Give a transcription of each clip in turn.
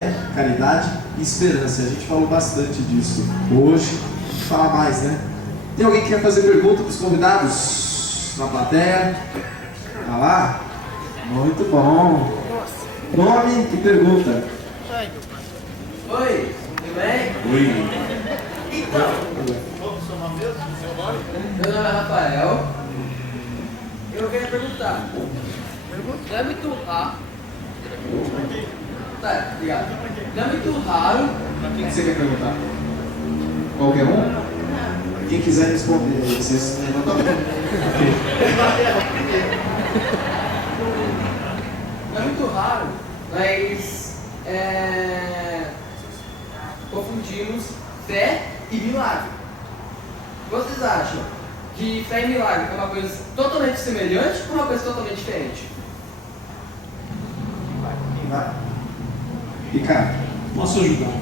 caridade e esperança. A gente falou bastante disso hoje. Vamos falar mais, né? Tem alguém que quer fazer pergunta para os convidados na plateia? Tá lá? Muito bom. Nome e pergunta. Oi, tudo bem? Oi. Então, meu nome é Rafael. Eu queria perguntar. Não é muito raro. Tá, obrigado. Não é muito raro. Quem que você quer perguntar? Qualquer um? Quem quiser responder, vocês levantam a mão. Não é muito raro, mas confundimos fé e milagre. Vocês acham que fé e milagre é uma coisa totalmente semelhante ou uma coisa totalmente diferente? Vai. Ricardo. Posso ajudar?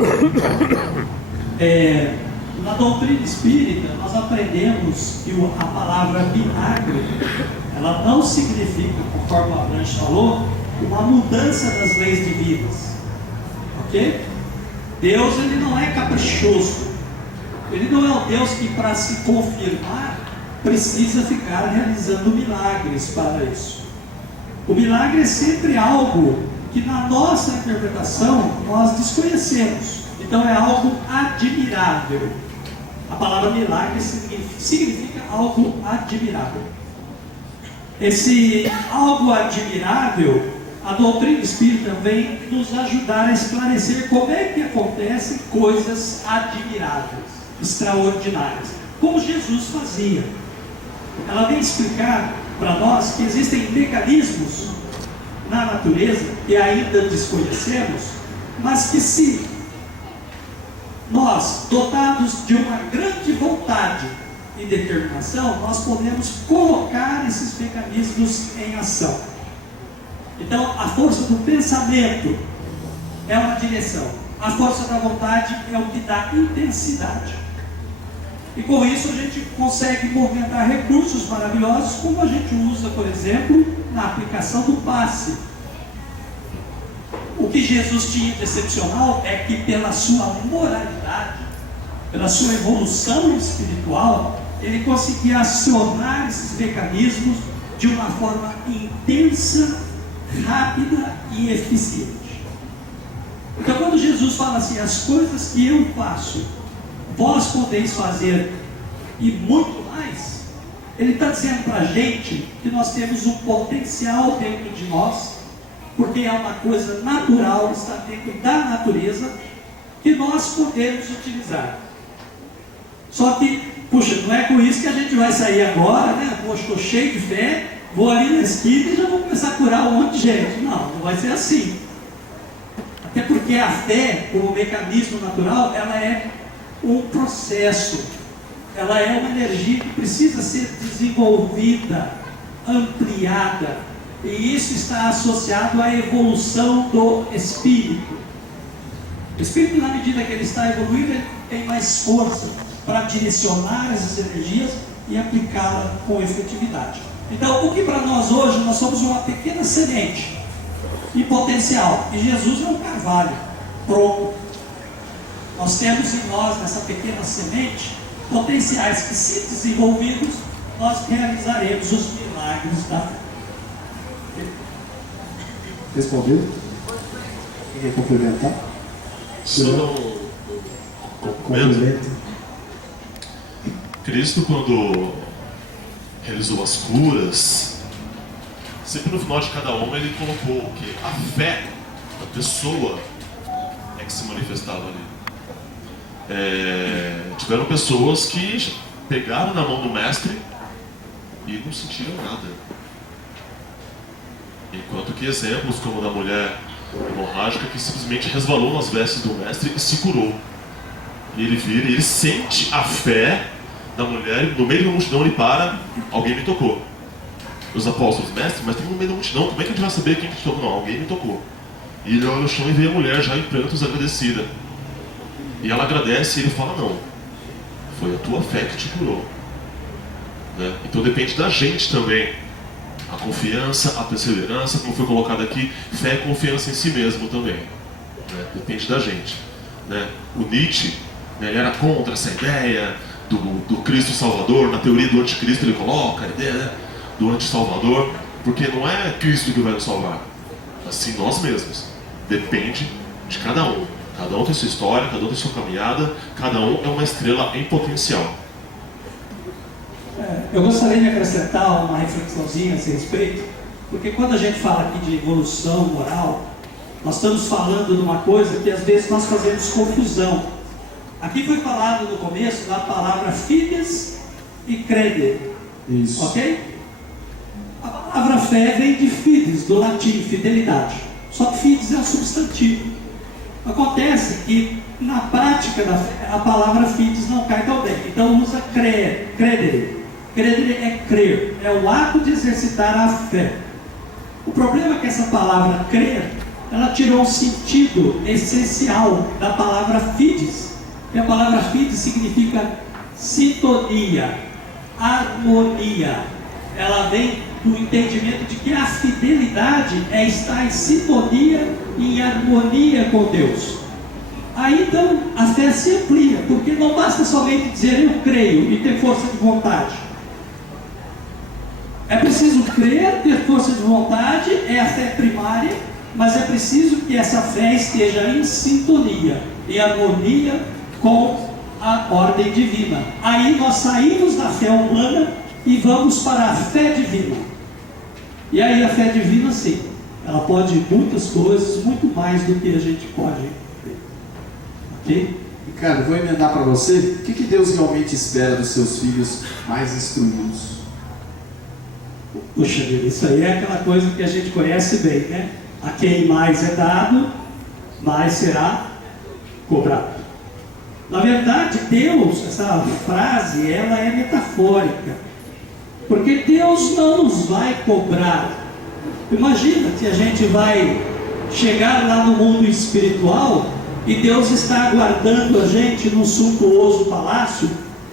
Na doutrina espírita, nós aprendemos que a palavra milagre, ela não significa, conforme o Abranches falou, uma mudança das leis divinas. Ok? Deus, ele não é caprichoso. Ele não é um Deus que, para se confirmar, precisa ficar realizando milagres para isso. O milagre é sempre algo que, na nossa interpretação, nós desconhecemos. Então é algo admirável. A palavra milagre significa algo admirável. Esse algo admirável, a doutrina espírita vem nos ajudar a esclarecer como é que acontecem coisas admiráveis, extraordinárias, como Jesus fazia. Ela vem explicar para nós que existem mecanismos na natureza que ainda desconhecemos, mas que, se nós, dotados de uma grande vontade e determinação, nós podemos colocar esses mecanismos em ação. Então, a força do pensamento é uma direção, a força da vontade é o que dá intensidade. E com isso a gente consegue movimentar recursos maravilhosos, como a gente usa, por exemplo, na aplicação do passe. O que Jesus tinha de excepcional é que, pela sua moralidade, pela sua evolução espiritual, ele conseguia acionar esses mecanismos de uma forma intensa, rápida e eficiente. Então, quando Jesus fala assim, as coisas que eu faço, vós podeis fazer e muito mais, ele está dizendo para a gente que nós temos um potencial dentro de nós, porque é uma coisa natural, está dentro da natureza, que nós podemos utilizar. Só que, puxa, não é com isso que a gente vai sair agora, né? Poxa, estou cheio de fé, vou ali na esquina e já vou começar a curar um monte de gente. Não, não vai ser assim. Até porque a fé, como mecanismo natural, ela é um processo, ela é uma energia que precisa ser desenvolvida, ampliada, e isso está associado à evolução do espírito. O espírito, na medida que ele está evoluindo, ele tem mais força para direcionar essas energias e aplicá-la com efetividade. Então, o que para nós hoje, nós somos uma pequena semente em potencial, e Jesus é um carvalho pronto. Nós temos em nós, nessa pequena semente, potenciais que, se desenvolvidos, nós realizaremos os milagres da fé. Respondido? Quem quer complementar? Só no complemento. Cristo, quando realizou as curas, sempre no final de cada uma ele colocou que a fé da pessoa é que se manifestava ali. Tiveram pessoas que pegaram na mão do mestre e não sentiram nada. Enquanto que exemplos como o da mulher hemorrágica que simplesmente resvalou nas vestes do mestre e se curou. E ele vira e ele sente a fé da mulher, e no meio da multidão ele para, alguém me tocou. Os apóstolos, mestre, mas tem no meio da multidão, como é que a gente vai saber quem que te tocou? Não, alguém me tocou. E ele olha no chão e vê a mulher já em prantos, agradecida. E ela agradece e ele fala, não, foi a tua fé que te curou. Né? Então depende da gente também. A confiança, a perseverança, como foi colocado aqui, fé e confiança em si mesmo também. né? Depende da gente, né? O Nietzsche, né, ele era contra essa ideia do Cristo Salvador. Na teoria do anticristo ele coloca a ideia, né, do anti-salvador, porque não é Cristo que vai nos salvar, assim nós mesmos. Depende de cada um. Cada um tem sua história, cada um tem sua caminhada, cada um é uma estrela em potencial. Eu gostaria de acrescentar uma reflexãozinha a esse respeito, porque quando a gente fala aqui de evolução moral, nós estamos falando de uma coisa que às vezes nós fazemos confusão. Aqui foi falado no começo da palavra fides e crede. Isso. Ok? A palavra fé vem de fides, do latim, fidelidade. Só que fides é um substantivo. Acontece que na prática da fé, a palavra fides não cai tão bem. Então usa credere. Credere é crer, é o ato de exercitar a fé. O problema é que essa palavra crer, ela tirou um sentido essencial da palavra fides. E a palavra fides significa sintonia, harmonia. Ela vem do entendimento de que a fidelidade é estar em sintonia e em harmonia com Deus. Aí então a fé se amplia, porque não basta somente dizer eu creio e ter força de vontade. É preciso crer, ter força de vontade, é a fé primária, mas é preciso que essa fé esteja em sintonia, em harmonia com a ordem divina. Aí nós saímos da fé humana e vamos para a fé divina. E aí a fé divina, sim, ela pode muitas coisas, muito mais do que a gente pode ver. Ok? Ricardo, vou emendar para você. O que Deus realmente espera dos seus filhos mais instruídos? Puxa vida, isso aí é aquela coisa que a gente conhece bem, né? A quem mais é dado, mais será cobrado. Na verdade, Deus, essa frase, ela é metafórica. Porque Deus não nos vai cobrar. Imagina que a gente vai chegar lá no mundo espiritual e Deus está aguardando a gente num suntuoso palácio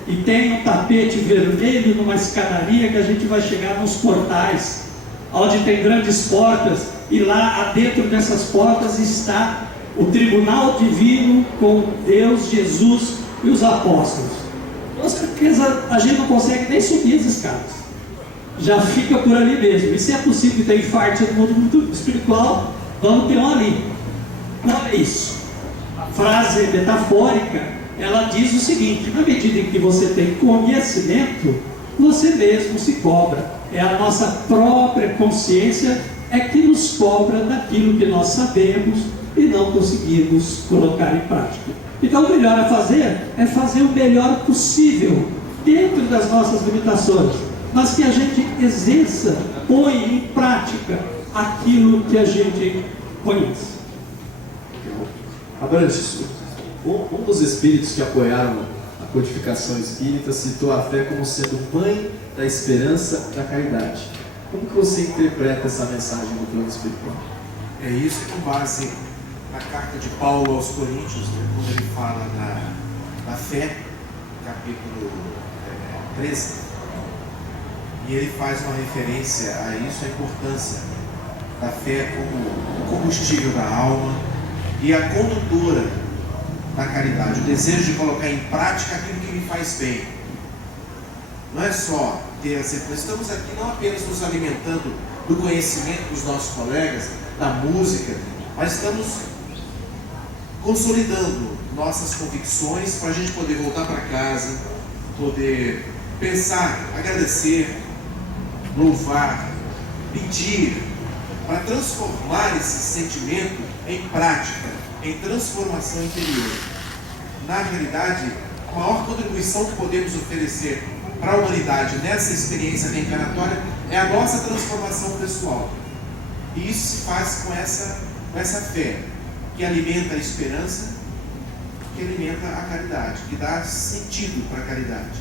e tem um tapete vermelho numa escadaria que a gente vai chegar nos portais, onde tem grandes portas, e lá dentro dessas portas está o tribunal divino com Deus, Jesus e os apóstolos. Com certeza a gente não consegue nem subir as escadas, já fica por ali mesmo. E se é possível ter infarto no mundo espiritual, vamos ter um ali. Não é isso. A frase metafórica, ela diz o seguinte: na medida em que você tem conhecimento, você mesmo se cobra. É a nossa própria consciência é que nos cobra daquilo que nós sabemos e não conseguimos colocar em prática. Então o melhor a fazer é fazer o melhor possível dentro das nossas limitações, mas que a gente exerça, põe em prática aquilo que a gente conhece. Abrantes, um dos espíritos que apoiaram a codificação espírita citou a fé como sendo mãe da esperança e da caridade. Como que você interpreta essa mensagem do plano espiritual? É isso com base na carta de Paulo aos Coríntios, né, quando ele fala da fé, capítulo 13, e ele faz uma referência a isso, a importância da fé como o combustível da alma e a condutora da caridade, o desejo de colocar em prática aquilo que me faz bem. Não é só ter a certeza, estamos aqui não apenas nos alimentando do conhecimento dos nossos colegas, da música, mas estamos consolidando nossas convicções para a gente poder voltar para casa, poder pensar, agradecer, louvar, pedir, para transformar esse sentimento em prática, em transformação interior. Na realidade, a maior contribuição que podemos oferecer para a humanidade nessa experiência reencarnatória é a nossa transformação pessoal. E isso se faz com essa fé, que alimenta a esperança, que alimenta a caridade, que dá sentido para a caridade.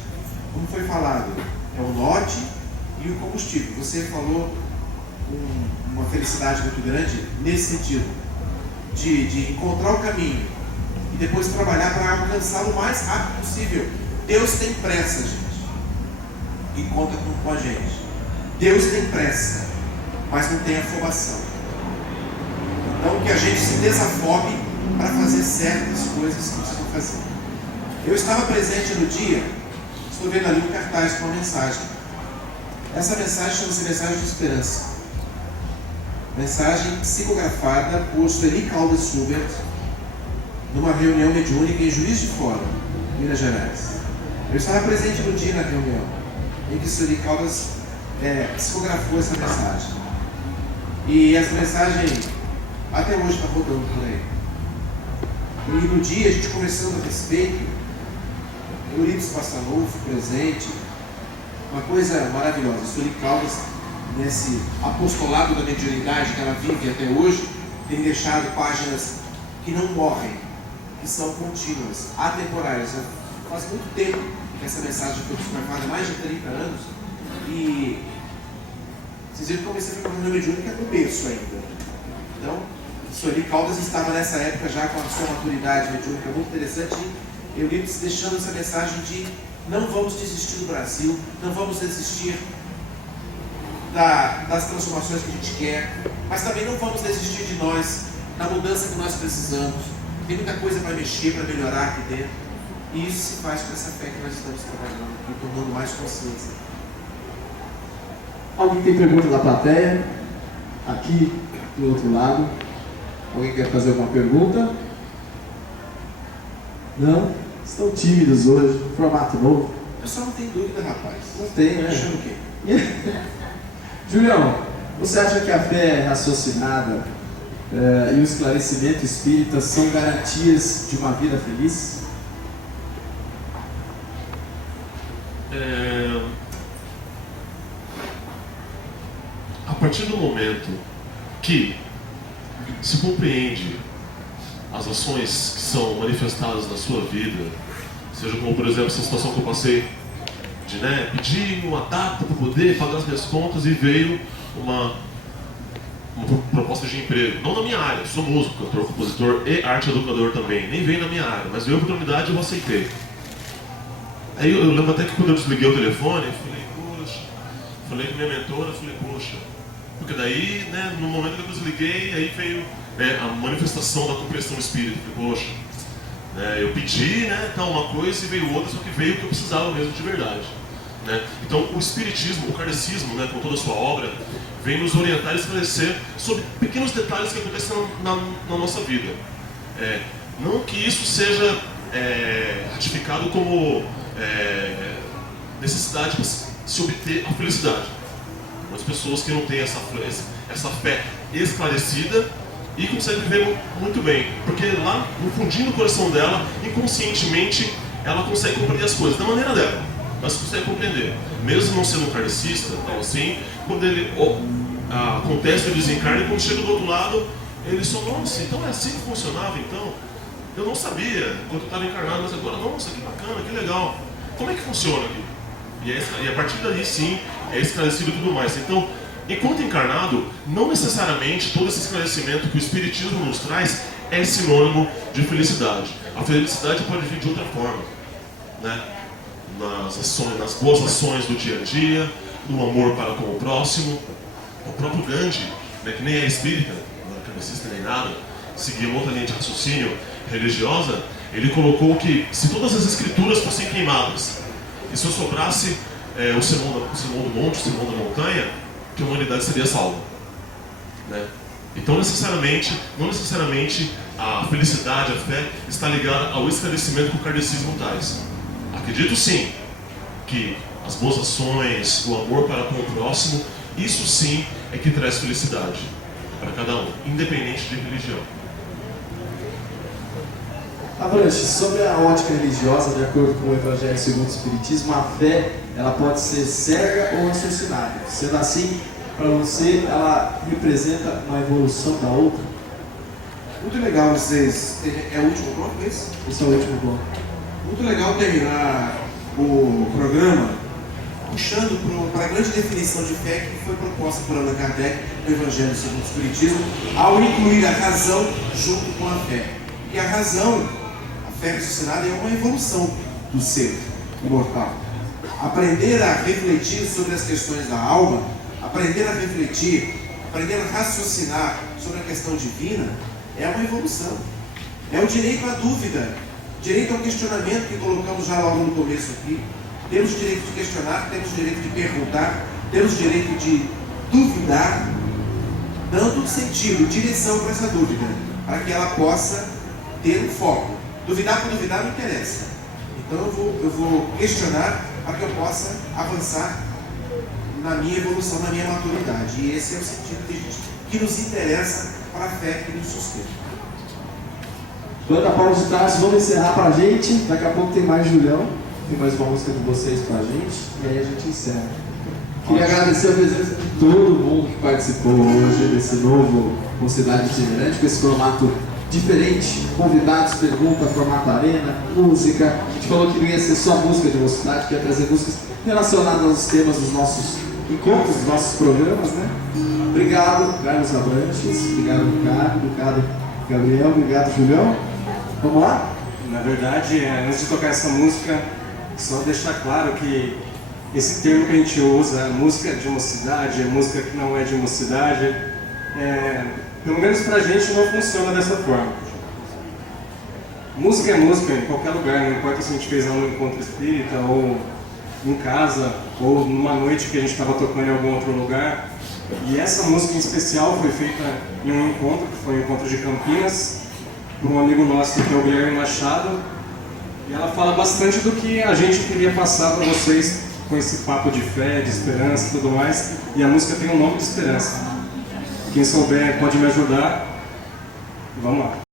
Como foi falado, é o norte e o combustível. Você falou com uma felicidade muito grande nesse sentido, de encontrar o caminho e depois trabalhar para alcançá-lo o mais rápido possível. Deus tem pressa, gente, e conta com a gente. Deus tem pressa, mas não tem afobação. Então que a gente se desafobe para fazer certas coisas que precisam fazer. Eu estava presente no dia, estou vendo ali um cartaz com uma mensagem. Essa mensagem chama-se Mensagem de Esperança. Mensagem psicografada por Sueli Caldas Schubert numa reunião mediúnica em Juiz de Fora, Minas Gerais. Eu estava presente no dia na reunião em que Sueli Caldas psicografou essa mensagem. E essa mensagem até hoje está rodando por aí. E no dia, a gente conversando a respeito, Eurípides Passanova presente, uma coisa maravilhosa. Sueli Caldas, nesse apostolado da mediunidade que ela vive até hoje, tem deixado páginas que não morrem, que são contínuas, atemporais. Faz muito tempo que essa mensagem foi psicografada, mais de 30 anos, e vocês viram que eu comecei a fazer uma mediúnica no berço ainda. Então, Sueli Caldas estava nessa época já com a sua maturidade mediúnica muito interessante, e Eurípides deixando essa mensagem de não vamos desistir do Brasil, não vamos desistir das transformações que a gente quer, mas também não vamos desistir de nós, da mudança que nós precisamos. Tem muita coisa para mexer, para melhorar aqui dentro, e isso se faz com essa fé que nós estamos trabalhando e tomando mais consciência. Alguém tem pergunta da plateia? Aqui do outro lado. Alguém quer fazer alguma pergunta? Não? Estão tímidos hoje, formato novo. Eu só não tenho dúvida, rapaz. Não tem, né? Achando o quê? Julião, você acha que a fé raciocinada e o esclarecimento espírita são garantias de uma vida feliz? A partir do momento que se compreende as ações que são manifestadas na sua vida, seja como, por exemplo, essa situação que eu passei de pedir uma data para poder pagar as minhas contas, e veio uma proposta de emprego, não na minha área. Sou músico, cantor, compositor e arte educador também, nem veio na minha área, mas veio a oportunidade e eu aceitei. Aí eu lembro até que quando eu desliguei o telefone, eu falei com minha mentora, poxa, porque daí, no momento que eu desliguei, aí veio a manifestação da compreensão espírita. Falei, poxa, eu pedi uma coisa e veio outra, só que veio o que eu precisava mesmo de verdade. Então o espiritismo, o kardecismo, com toda a sua obra, vem nos orientar e esclarecer sobre pequenos detalhes que acontecem na nossa vida. Não que isso seja ratificado como necessidade para se obter a felicidade. As pessoas que não têm essa fé esclarecida e conseguem viver muito bem, porque lá no fundinho do coração dela, inconscientemente, ela consegue compreender as coisas da maneira dela, mas consegue compreender, mesmo não sendo um kardecista, então assim, quando ele acontece o desencarne, quando chega do outro lado, ele só, nossa, então é assim que funcionava, então eu não sabia quando eu estava encarnado, mas agora, nossa, que bacana, que legal, como é que funciona aqui? E a partir daí sim é esclarecido e tudo mais. Então, enquanto encarnado, não necessariamente todo esse esclarecimento que o Espiritismo nos traz é sinônimo de felicidade. A felicidade pode vir de outra forma, nas boas ações do dia a dia, no amor para com o próximo. O próprio Gandhi, que nem é espírita, não é kardecista nem nada, seguia uma outra linha de raciocínio religiosa, ele colocou que se todas as escrituras fossem queimadas, e se eu sobrasse o sermão do monte, o sermão da montanha, que a humanidade seria salva. Então, não necessariamente a felicidade, a fé, está ligada ao esclarecimento que o kardecismo traz. Acredito sim que as boas ações, o amor para com o próximo, isso sim é que traz felicidade para cada um, independente de religião. Avranches, sobre a ótica religiosa, de acordo com o Evangelho segundo o Espiritismo, a fé ela pode ser cega ou raciocinada. Sendo assim, para você, ela representa uma evolução da outra? Muito legal vocês. É o último bloco, é esse? Esse é o último bloco. Muito legal terminar o programa puxando para a grande definição de fé que foi proposta por Allan Kardec no Evangelho segundo o Espiritismo, ao incluir a razão junto com a fé. E a razão, a fé raciocinada, é uma evolução do ser imortal. Aprender a refletir sobre as questões da alma, aprender a refletir, aprender a raciocinar sobre a questão divina, é uma evolução. É o direito à dúvida, direito ao questionamento que colocamos já logo no começo aqui. Temos o direito de questionar, temos o direito de perguntar, temos o direito de duvidar, dando sentido, direção para essa dúvida, para que ela possa ter um foco. Duvidar por duvidar não interessa. Então eu vou questionar para que eu possa avançar na minha evolução, na minha maturidade. E esse é o sentido que nos interessa para a fé que nos sustenta. Banda Paulo de Tarso, vamos encerrar pra gente. Daqui a pouco tem mais Julião, tem mais uma música de vocês pra gente, e aí a gente encerra. Queria agradecer a presença de todo mundo que participou hoje desse novo Mocidade Itinerante, com esse formato diferente. Convidados, pergunta, formato arena, música. A gente falou que não ia ser só música de mocidade, que ia trazer músicas relacionadas aos temas dos nossos encontros, dos nossos programas, né? Obrigado, Carlos Abrantes. Obrigado, Ricardo. Obrigado, Gabriel. Obrigado, Julião. Vamos lá? Na verdade, antes de tocar essa música, só deixar claro que esse termo que a gente usa, música de mocidade, música que não é de mocidade, pelo menos pra gente não funciona dessa forma. Música é música em qualquer lugar, não importa se a gente fez lá no encontro espírita, ou em casa, ou numa noite que a gente estava tocando em algum outro lugar. E essa música em especial foi feita em um encontro, que foi um encontro de Campinas, por um amigo nosso que é o Guilherme Machado. E ela fala bastante do que a gente queria passar para vocês com esse papo de fé, de esperança e tudo mais. E a música tem o nome de Esperança. Quem souber pode me ajudar. Vamos lá.